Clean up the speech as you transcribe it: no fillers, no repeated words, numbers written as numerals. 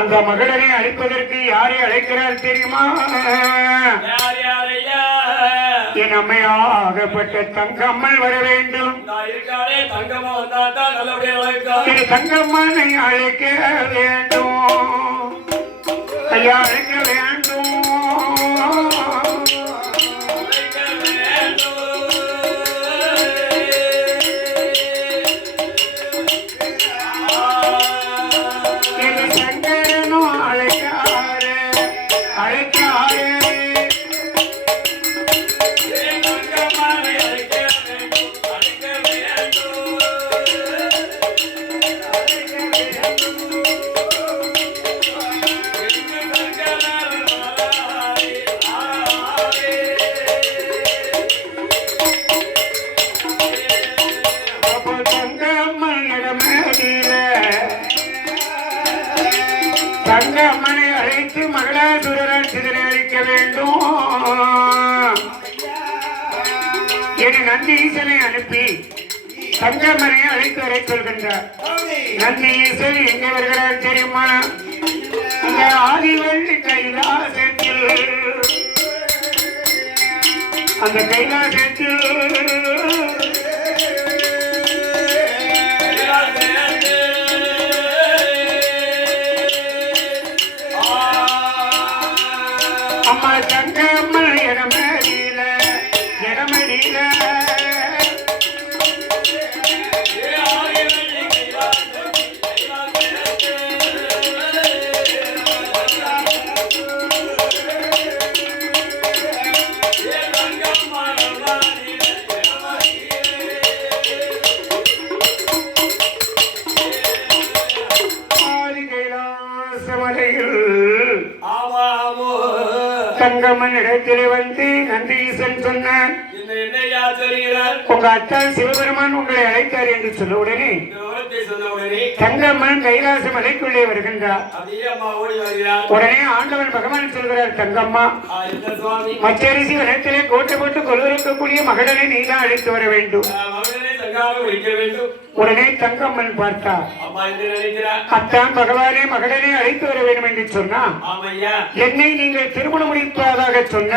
அந்த மகளிரை அழைப்பதற்கு யாரை அழைக்கிறார் தெரியுமா? என் அம்மையாகப்பட்ட தங்கம்மல் வர வேண்டும். தங்கம்மனை அழைக்க வேண்டும். ஐயா அழைக்க வேண்டும். தங்கம்மனை அழைத்து மகளாசுரரால் சிதறடிக்க வேண்டும். என நந்தீசனை அனுப்பி தங்கம்மனை அழைத்து வரை சொல்கின்றார். நந்தீசன் எங்கே வருகிறார் தெரியுமா? இந்த ஆதிவள்ளி கைலாசத்தில், அந்த கைலாசத்தில் அம்மா தங்கம்மல் இடமடியில தங்கம்மன் இடத்திலே வந்து நந்தீசன் சொன்னார், உங்க அத்தா சிவபெருமான் உங்களை அழைத்தார் என்று சொல்ல உடனே தங்கம்மன் கைலாச மலைக்குள்ளே வருகின்றார். உடனே ஆண்டவன் பகவான் சொல்கிறார், தங்கம்மா மச்சரிசி வனத்திலே கோட்டை போட்டு கொள்வதற்கக்கூடிய மகளனை நீதான் அழைத்து வர வேண்டும். உடனே தங்கம்மன் பார்த்தார், அத்தான் பகவானே மகளனை அழைத்து வர வேண்டும் என்று சொன்னா, என்னை நீங்கள் திருமணம் முடிப்பதாக சொன்ன